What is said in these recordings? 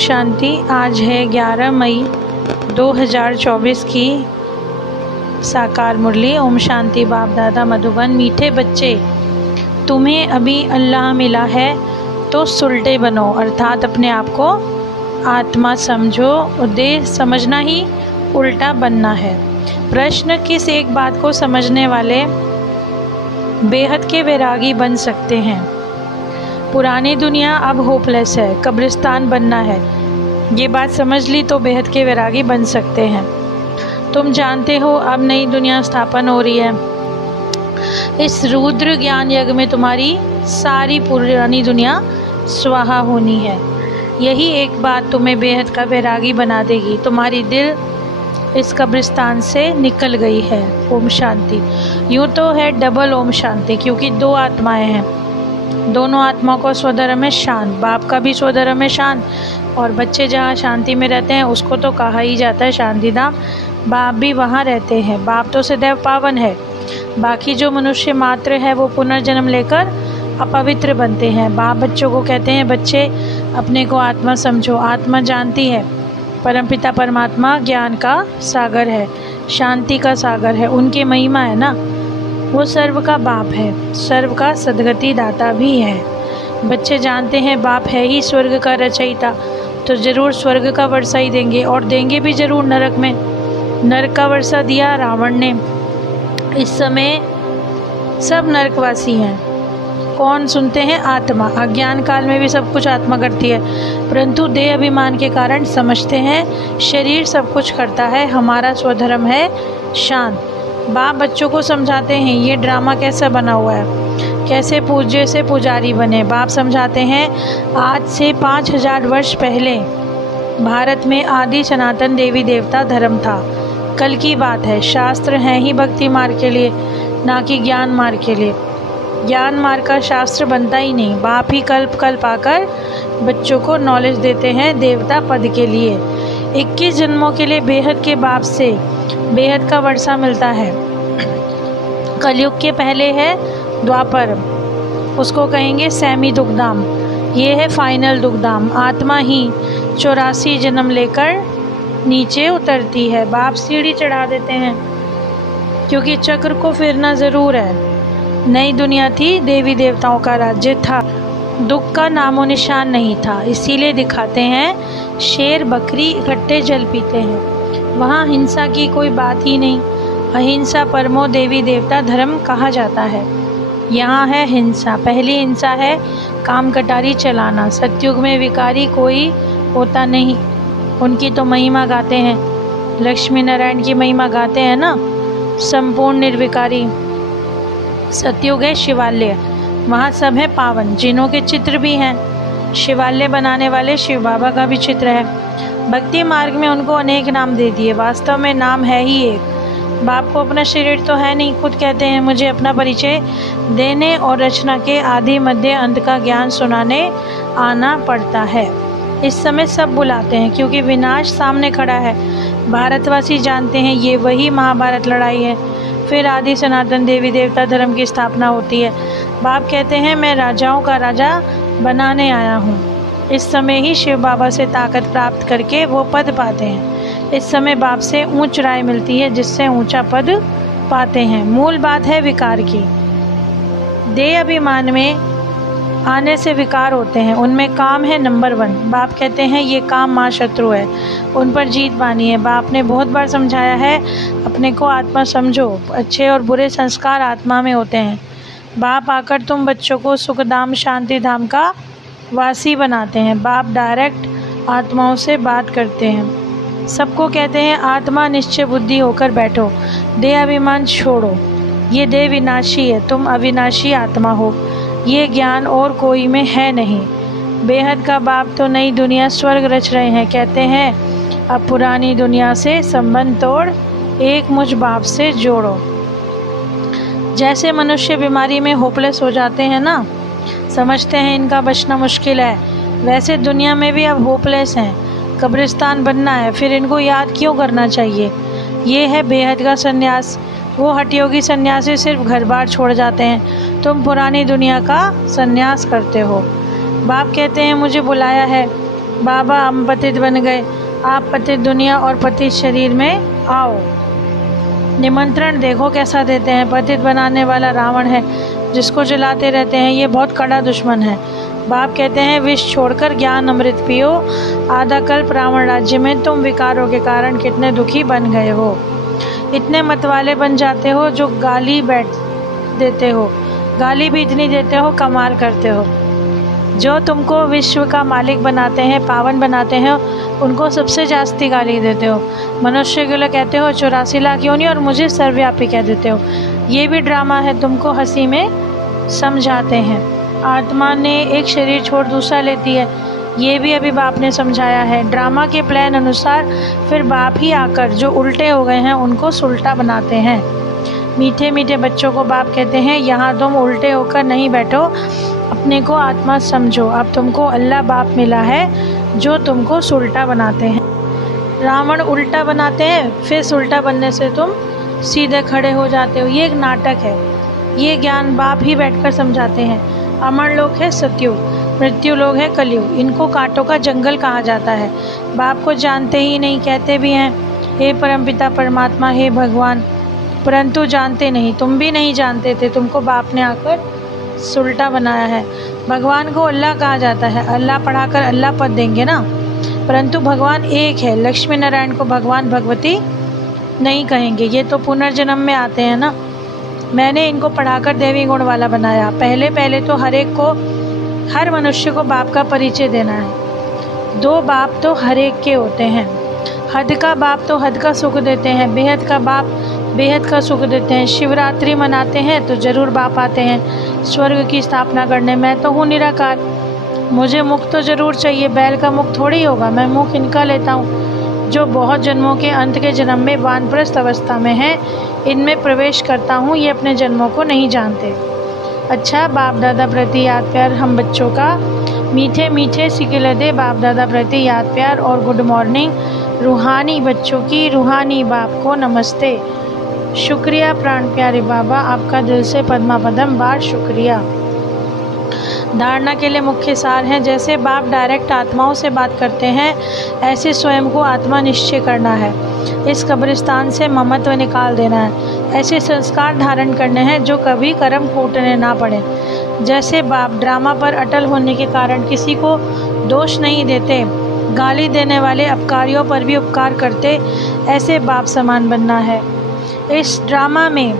शांति। आज है 11 मई 2024 की साकार मुरली। ओम शांति। बाप दादा मधुबन। मीठे बच्चे, तुम्हें अभी अल्लाह मिला है तो सुलटे बनो, अर्थात अपने आप को आत्मा समझो। उद्देश्य समझना ही उल्टा बनना है। प्रश्न, किस एक बात को समझने वाले बेहद के वैरागी बन सकते हैं? पुरानी दुनिया अब होपलेस है, कब्रिस्तान बनना है। ये बात समझ ली तो बेहद के वैरागी बन सकते हैं। तुम जानते हो अब नई दुनिया स्थापन हो रही है। इस रुद्र ज्ञान यज्ञ में तुम्हारी सारी पुरानी दुनिया स्वाहा होनी है। यही एक बात तुम्हें बेहद का वैरागी बना देगी। तुम्हारी दिल इस कब्रिस्तान से निकल गई है। ओम शांति। यूँ तो है डबल ओम शांति, क्योंकि दो आत्माएं हैं। दोनों आत्माओं को स्वधर्म है शांत। बाप का भी स्वधर्म है शांत, और बच्चे जहाँ शांति में रहते हैं उसको तो कहा ही जाता है शांति धाम। बाप भी वहाँ रहते हैं। बाप तो सदैव पावन है। बाकी जो मनुष्य मात्र है वो पुनर्जन्म लेकर अपवित्र बनते हैं। बाप बच्चों को कहते हैं, बच्चे अपने को आत्मा समझो। आत्मा जानती है परमपिता परमात्मा ज्ञान का सागर है, शांति का सागर है। उनकी महिमा है ना, वो सर्व का बाप है, सर्व का सद्गति दाता भी है। बच्चे जानते हैं बाप है ही स्वर्ग का रचयिता, तो ज़रूर स्वर्ग का वर्षा ही देंगे, और देंगे भी ज़रूर नरक में। नरक का वर्षा दिया रावण ने। इस समय सब नरकवासी हैं। कौन सुनते हैं? आत्मा। अज्ञान काल में भी सब कुछ आत्मा करती है, परंतु देह अभिमान के कारण समझते हैं शरीर सब कुछ करता है। हमारा स्वधर्म है शांत। बाप बच्चों को समझाते हैं ये ड्रामा कैसा बना हुआ है, कैसे पूज्य से पुजारी बने। बाप समझाते हैं आज से 5000 वर्ष पहले भारत में आदि सनातन देवी देवता धर्म था। कल की बात है। शास्त्र हैं ही भक्ति मार्ग के लिए, ना कि ज्ञान मार्ग के लिए। ज्ञान मार्ग का शास्त्र बनता ही नहीं। बाप ही कल्प कल्प आकर बच्चों को नॉलेज देते हैं देवता पद के लिए। 21 जन्मों के लिए बेहद के बाप से बेहद का वर्षा मिलता है। कलयुग के पहले है द्वापर, उसको कहेंगे सैमी दुखधाम। ये है फाइनल दुखधाम। आत्मा ही 84 जन्म लेकर नीचे उतरती है। बाप सीढ़ी चढ़ा देते हैं, क्योंकि चक्र को फिरना ज़रूर है। नई दुनिया थी, देवी देवताओं का राज्य था, दुख का नामो निशान नहीं था। इसीलिए दिखाते हैं शेर बकरी इकट्ठे जल पीते हैं। वहाँ हिंसा की कोई बात ही नहीं। अहिंसा परमो देवी देवता धर्म कहा जाता है। यहाँ है हिंसा। पहली हिंसा है काम कटारी चलाना। सतयुग में विकारी कोई होता नहीं। उनकी तो महिमा गाते हैं, लक्ष्मी नारायण की महिमा गाते हैं ना, संपूर्ण निर्विकारी। सतयुग है शिवालय, वहाँ सब है पावन, जिनों के चित्र भी हैं। शिवालय बनाने वाले शिव बाबा का भी चित्र है। भक्ति मार्ग में उनको अनेक नाम दे दिए, वास्तव में नाम है ही एक। बाप को अपना शरीर तो है नहीं। खुद कहते हैं मुझे अपना परिचय देने और रचना के आदि मध्य अंत का ज्ञान सुनाने आना पड़ता है। इस समय सब बुलाते हैं, क्योंकि विनाश सामने खड़ा है। भारतवासी जानते हैं ये वही महाभारत लड़ाई है। फिर आदि सनातन देवी देवता धर्म की स्थापना होती है। बाप कहते हैं मैं राजाओं का राजा बनाने आया हूँ। इस समय ही शिव बाबा से ताकत प्राप्त करके वो पद पाते हैं। इस समय बाप से ऊंच राय मिलती है, जिससे ऊंचा पद पाते हैं। मूल बात है विकार की। देह अभिमान में आने से विकार होते हैं। उनमें काम है नंबर 1। बाप कहते हैं ये काम महाशत्रु है, उन पर जीत पानी है। बाप ने बहुत बार समझाया है अपने को आत्मा समझो। अच्छे और बुरे संस्कार आत्मा में होते हैं। बाप आकर तुम बच्चों को सुखधाम शांति धाम का वासी बनाते हैं। बाप डायरेक्ट आत्माओं से बात करते हैं। सबको कहते हैं आत्मा निश्चय बुद्धि होकर बैठो, देह अभिमान छोड़ो। ये देह विनाशी है, तुम अविनाशी आत्मा हो। ये ज्ञान और कोई में है नहीं। बेहद का बाप तो नई दुनिया स्वर्ग रच रहे हैं। कहते हैं अब पुरानी दुनिया से संबंध तोड़, एक मुझ बाप से जोड़ो। जैसे मनुष्य बीमारी में होपलेस हो जाते हैं ना, समझते हैं इनका बचना मुश्किल है, वैसे दुनिया में भी अब होपलेस हैं। कब्रिस्तान बनना है, फिर इनको याद क्यों करना चाहिए? ये है बेहद का संन्यास। वो हठयोगी सन्यासी सिर्फ घर बार छोड़ जाते हैं। तुम पुरानी दुनिया का संन्यास करते हो। बाप कहते हैं मुझे बुलाया है, बाबा हम पतित बन गए, आप पतित दुनिया और पतित शरीर में आओ। निमंत्रण देखो कैसा देते हैं। पतित बनाने वाला रावण है, जिसको जलाते रहते हैं, ये बहुत कड़ा दुश्मन है। बाप कहते हैं विष छोड़कर ज्ञान अमृत पियो, आधा कल्प रावण राज्य में तुम विकारों के कारण कितने दुखी बन गए हो। इतने मतवाले बन जाते हो जो गाली बैठ देते हो, गाली भी इतनी देते हो, कमाल करते हो। जो तुमको विश्व का मालिक बनाते हैं, पावन बनाते हैं, उनको सबसे जास्ती गाली देते हो। मनुष्य के लिए कहते हो 84 लाख क्यों नहीं, और मुझे सर्वव्यापी कह देते हो। ये भी ड्रामा है, तुमको हंसी में समझाते हैं। आत्मा ने एक शरीर छोड़ दूसरा लेती है, ये भी अभी बाप ने समझाया है। ड्रामा के प्लान अनुसार फिर बाप ही आकर जो उल्टे हो गए हैं उनको सुलटा बनाते हैं। मीठे मीठे बच्चों को बाप कहते हैं यहाँ तुम उल्टे होकर नहीं बैठो, अपने को आत्मा समझो। अब तुमको अल्लाह बाप मिला है जो तुमको सुलटा बनाते हैं। रावण उल्टा बनाते हैं, फिर सुलटा बनने से तुम सीधे खड़े हो जाते हो। ये एक नाटक है, ये ज्ञान बाप ही बैठकर समझाते हैं। अमर लोक है सतयुग, मृत्यु लोग है कलयुग। इनको कांटों का जंगल कहा जाता है। बाप को जानते ही नहीं, कहते भी हैं हे परमपिता परमात्मा, हे भगवान, परंतु जानते नहीं। तुम भी नहीं जानते थे, तुमको बाप ने आकर सुलटा बनाया है। भगवान को अल्लाह कहा जाता है, अल्लाह पढ़ाकर अल्लाह पद देंगे ना, परंतु भगवान एक है। लक्ष्मी नारायण को भगवान भगवती नहीं कहेंगे, ये तो पुनर्जन्म में आते हैं ना। मैंने इनको पढ़ाकर देवी गुण वाला बनाया। पहले तो हर एक को, हर मनुष्य को बाप का परिचय देना है। दो बाप तो हर एक के होते हैं। हद का बाप तो हद का सुख देते हैं, बेहद का बाप बेहद का सुख देते हैं। शिवरात्रि मनाते हैं तो ज़रूर बाप आते हैं स्वर्ग की स्थापना करने। मैं तो हूँ निराकार, मुझे मुख तो ज़रूर चाहिए। बैल का मुख थोड़ी होगा, मैं मुख इनका लेता हूँ जो बहुत जन्मों के अंत के जन्म में वानप्रस्थ अवस्था में है, इनमें प्रवेश करता हूँ। ये अपने जन्मों को नहीं जानते। अच्छा, बाप दादा प्रति याद प्यार हम बच्चों का। मीठे मीठे सिकिले दे बाप दादा प्रति याद प्यार और गुड मॉर्निंग। रूहानी बच्चों की रूहानी बाप को नमस्ते। शुक्रिया प्राण प्यारे बाबा, आपका दिल से पद्मा पदम बार शुक्रिया। धारणा के लिए मुख्य सार हैं। जैसे बाप डायरेक्ट आत्माओं से बात करते हैं, ऐसे स्वयं को आत्मा निश्चय करना है। इस कब्रिस्तान से ममत्व निकाल देना है। ऐसे संस्कार धारण करने हैं जो कभी कर्म कूटने ना पड़े। जैसे बाप ड्रामा पर अटल होने के कारण किसी को दोष नहीं देते, गाली देने वाले अपकारियों पर भी उपकार करते, ऐसे बाप समान बनना है। इस ड्रामा में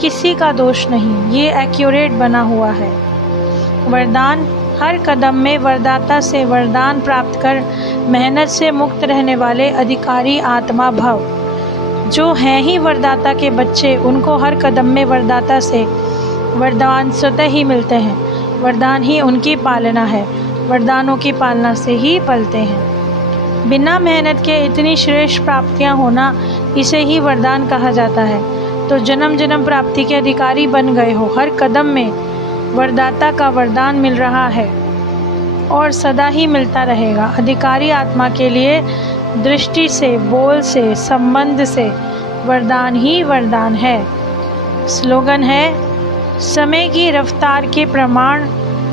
किसी का दोष नहीं, ये एक्यूरेट बना हुआ है। वरदान, हर कदम में वरदाता से वरदान प्राप्त कर मेहनत से मुक्त रहने वाले अधिकारी आत्मा भव। जो हैं ही वरदाता के बच्चे, उनको हर कदम में वरदाता से वरदान स्वतः ही मिलते हैं। वरदान ही उनकी पालना है, वरदानों की पालना से ही पलते हैं। बिना मेहनत के इतनी श्रेष्ठ प्राप्तियां होना, इसे ही वरदान कहा जाता है। तो जन्म जन्म प्राप्ति के अधिकारी बन गए हो। हर कदम में वरदाता का वरदान मिल रहा है और सदा ही मिलता रहेगा। अधिकारी आत्मा के लिए दृष्टि से, बोल से, संबंध से वरदान ही वरदान है। स्लोगन है समय की रफ्तार के प्रमाण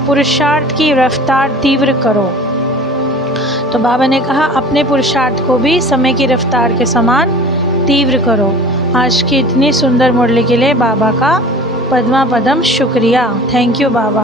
पुरुषार्थ की रफ्तार तीव्र करो। तो बाबा ने कहा अपने पुरुषार्थ को भी समय की रफ्तार के समान तीव्र करो। आज की इतनी सुंदर मुरली के लिए बाबा का पद्मा पदम शुक्रिया। Thank you Baba.